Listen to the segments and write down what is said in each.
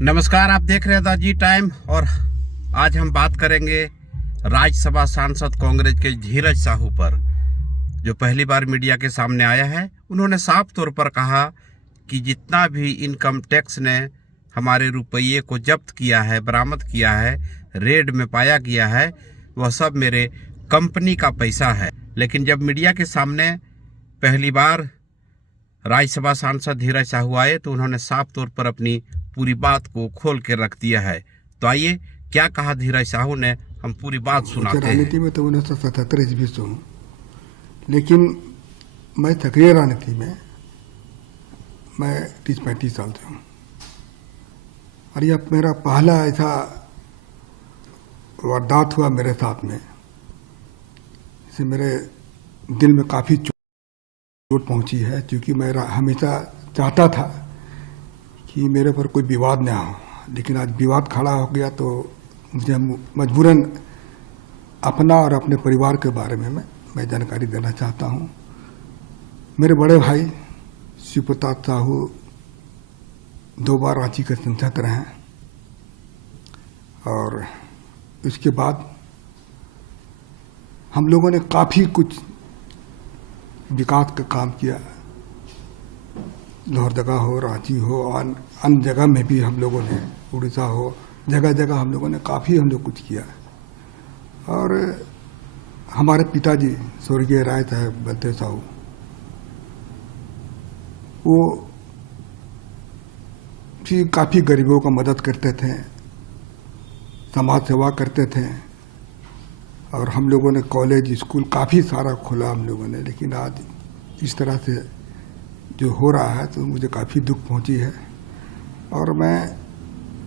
नमस्कार, आप देख रहे हैं द जी टाइम और आज हम बात करेंगे राज्यसभा सांसद कांग्रेस के धीरज साहू पर, जो पहली बार मीडिया के सामने आया है। उन्होंने साफ तौर पर कहा कि जितना भी इनकम टैक्स ने हमारे रुपये को जब्त किया है, बरामद किया है, रेड में पाया गया है, वह सब मेरे कंपनी का पैसा है। लेकिन जब मीडिया के सामने पहली बार राज्यसभा सांसद धीरज साहू आए तो उन्होंने साफ तौर पर अपनी पूरी बात को खोल के रख दिया है। तो आइए, क्या कहा धीरज साहू ने, हम पूरी बात सुनाते हैं। राजनीति में तो 1977 ईस्वी से हूँ, लेकिन मैं सक्रिय राजनीति में मैं 30-35 साल से हूँ और यह मेरा पहला ऐसा वारदात हुआ मेरे साथ में, इससे मेरे दिल में काफ़ी चोट पहुंची है, क्योंकि मैं हमेशा चाहता था कि मेरे पर कोई विवाद ना हो। लेकिन आज विवाद खड़ा हो गया तो मुझे मजबूरन अपना और अपने परिवार के बारे में मैं जानकारी देना चाहता हूं। मेरे बड़े भाई शिव प्रताप साहू 2 बार रांची के सांसद रहे और उसके बाद हम लोगों ने काफ़ी कुछ विकास का काम किया। लोहरदगा हो, रांची हो, अन्य जगह में भी हम लोगों ने, उड़ीसा हो, जगह जगह हम लोगों ने काफ़ी कुछ किया। और हमारे पिताजी स्वर्गीय राय साहब बलदेव साहू, वो भी काफ़ी गरीबों का मदद करते थे, समाज सेवा करते थे और हम लोगों ने कॉलेज स्कूल काफ़ी सारा खोला हम लोगों ने। लेकिन आज इस तरह से जो हो रहा है तो मुझे काफ़ी दुख पहुंची है और मैं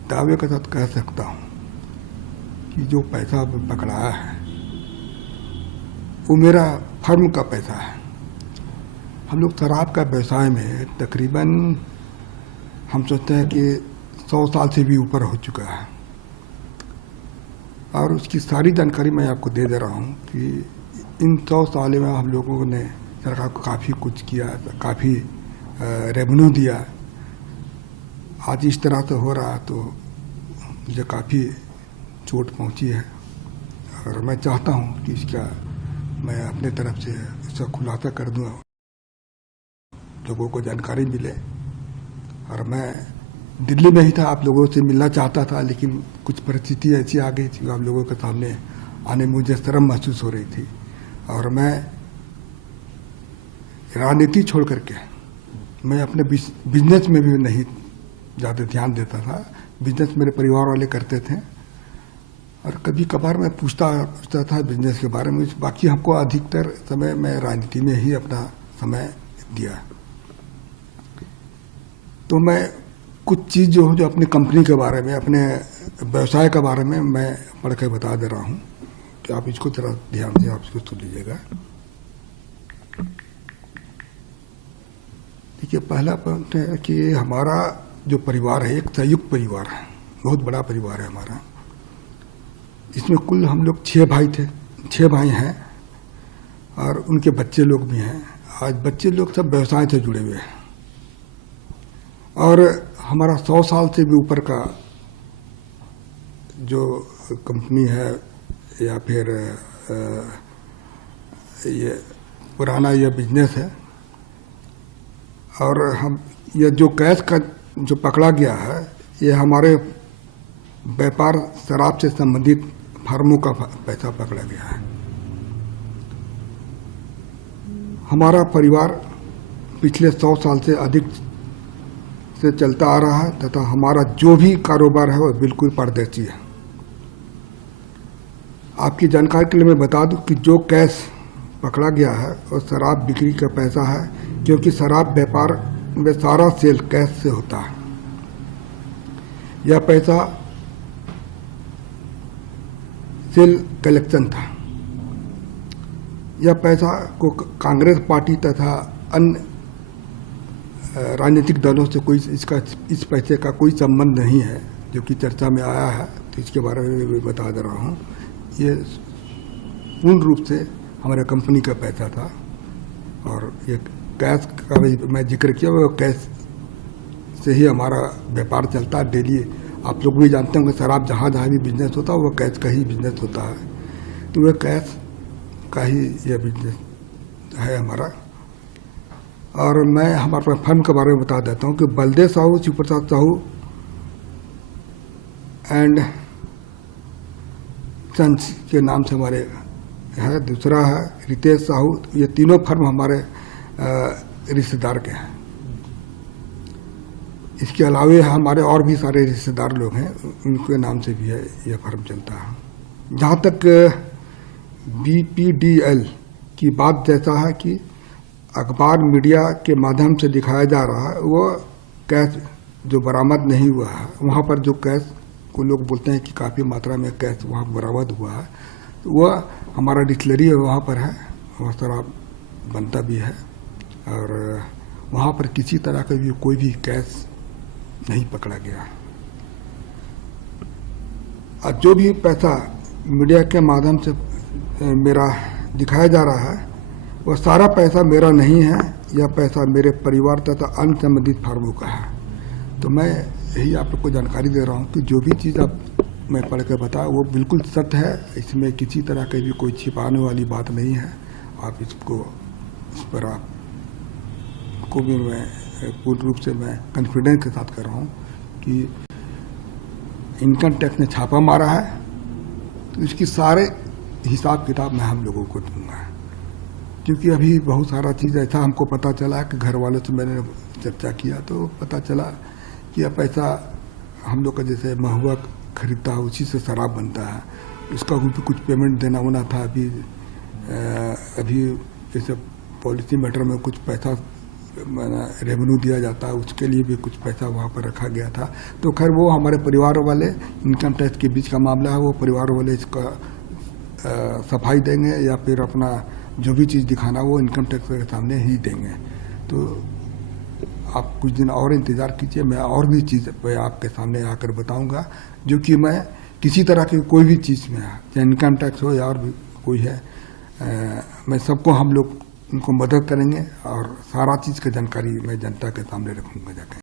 दावे के साथ कह सकता हूं कि जो पैसा पकड़ाया है वो मेरा फर्म का पैसा है। हम लोग शराब का व्यवसाय में तकरीबन हम सोचते हैं कि 100 साल से भी ऊपर हो चुका है और उसकी सारी जानकारी मैं आपको दे रहा हूं कि इन 100 साल में हम लोगों ने सरकार को काफ़ी कुछ किया, काफ़ी रेवेन्यू दिया। आज इस तरह से हो रहा तो मुझे काफ़ी चोट पहुंची है और मैं चाहता हूं कि इसका मैं अपने तरफ से इसका खुलासा कर दूं, लोगों को जानकारी मिले। और मैं दिल्ली में ही था, आप लोगों से मिलना चाहता था, लेकिन कुछ परिस्थिति ऐसी आ गई थी, आप लोगों के सामने आने में मुझे शर्म महसूस हो रही थी और मैं राजनीति छोड़ करके मैं अपने बिजनेस में भी नहीं ज़्यादा ध्यान देता था। बिजनेस मेरे परिवार वाले करते थे और कभी कभार मैं पूछता था बिजनेस के बारे में। बाकी हमको अधिकतर समय मैं राजनीति में ही अपना समय दिया। तो मैं कुछ चीज़ जो अपनी कंपनी के बारे में, अपने व्यवसाय के बारे में मैं पढ़ के बता दे रहा हूँ कि आप इसको जरा ध्यान से आप इसको सुन लीजिएगा। देखिए, पहला पॉइंट है कि हमारा जो परिवार है एक संयुक्त परिवार है, बहुत बड़ा परिवार है हमारा। इसमें कुल हम लोग 6 भाई थे, 6 भाई हैं और उनके बच्चे लोग भी हैं। आज बच्चे लोग सब व्यवसाय से जुड़े हुए हैं और हमारा 100 साल से भी ऊपर का जो कंपनी है या फिर ये पुराना ये बिजनेस है। और हम ये जो कैश का जो पकड़ा गया है ये हमारे व्यापार शराब से संबंधित फर्मों का पैसा पकड़ा गया है। हमारा परिवार पिछले 100 साल से अधिक से चलता आ रहा है तथा हमारा जो भी कारोबार है वो बिल्कुल पारदर्शी है। आपकी जानकारी के लिए मैं बता दूं कि जो कैश पकड़ा गया है और शराब बिक्री का पैसा है, क्योंकि शराब व्यापार में सारा सेल कैश से होता है। यह पैसा सेल कलेक्शन था। यह पैसा को कांग्रेस पार्टी तथा अन्य राजनीतिक दलों से कोई इस पैसे का कोई संबंध नहीं है, जो कि चर्चा में आया है। तो इसके बारे में मैं बता दे रहा हूँ, ये पूर्ण रूप से हमारे कंपनी का पैसा था। और ये कैश का भी मैं जिक्र किया, वो कैश से ही हमारा व्यापार चलता है। डेली आप लोग भी जानते होंगे शराब जहाँ जहाँ भी बिजनेस होता है वो कैश का ही बिजनेस होता है, तो वह कैश का ही यह बिजनेस है हमारा। और मैं हमारे फर्म के बारे में बता देता हूँ कि बलदेव साहू, शिवप्रसाद साहू एंड सन्स के नाम से हमारे है। दूसरा है रितेश साहू। ये तीनों फर्म हमारे रिश्तेदार के हैं। इसके अलावे हमारे और भी सारे रिश्तेदार लोग हैं, उनके नाम से भी है यह फर्म चलता है। जहाँ तक BPDL की बात जैसा है कि अखबार मीडिया के माध्यम से दिखाया जा रहा है, वो कैश जो बरामद नहीं हुआ है, वहाँ पर जो कैश को लोग बोलते हैं कि काफ़ी मात्रा में कैश वहाँ बरामद हुआ है, तो वह हमारा डिस्टिलरी वहाँ पर है, वहाँ शराब बनता भी है और वहाँ पर किसी तरह का भी कोई भी कैश नहीं पकड़ा गया। और जो भी पैसा मीडिया के माध्यम से मेरा दिखाया जा रहा है, वह सारा पैसा मेरा नहीं है, यह पैसा मेरे परिवार तथा अन्य संबंधित फार्मों का है। तो मैं यही आप लोग को जानकारी दे रहा हूँ कि जो भी चीज़ आप मैं पढ़ कर बताया वो बिल्कुल सत्य है, इसमें किसी तरह की भी कोई छिपाने वाली बात नहीं है। आप इसको इस पर आपको भी मैं पूर्ण रूप से मैं कॉन्फिडेंस के साथ कर रहा हूँ कि इनकम टैक्स ने छापा मारा है, तो इसकी सारे हिसाब किताब मैं हम लोगों को दूंगा। क्योंकि अभी बहुत सारा चीज़ ऐसा हमको पता चला कि घर वालों से मैंने चर्चा किया तो पता चला कि यह पैसा हम लोग का जैसे महुआ खरीदता है उसी से शराब बनता है, उसका भी कुछ पेमेंट देना होना था। अभी जैसे पॉलिसी मैटर में कुछ पैसा रेवेन्यू दिया जाता है, उसके लिए भी कुछ पैसा वहाँ पर रखा गया था। तो खैर वो हमारे परिवार वाले, इनकम टैक्स के बीच का मामला है, वो परिवार वाले इसका सफाई देंगे या फिर अपना जो भी चीज़ दिखाना वो इनकम टैक्स के सामने ही देंगे। तो आप कुछ दिन और इंतज़ार कीजिए, मैं और भी चीज़ पे आपके सामने आकर बताऊंगा, जो कि मैं किसी तरह की कोई भी चीज़ में, चाहे इनकम टैक्स हो या और भी कोई है, मैं सबको हम लोग उनको मदद करेंगे और सारा चीज़ की जानकारी मैं जनता के सामने रखूंगा जाकर।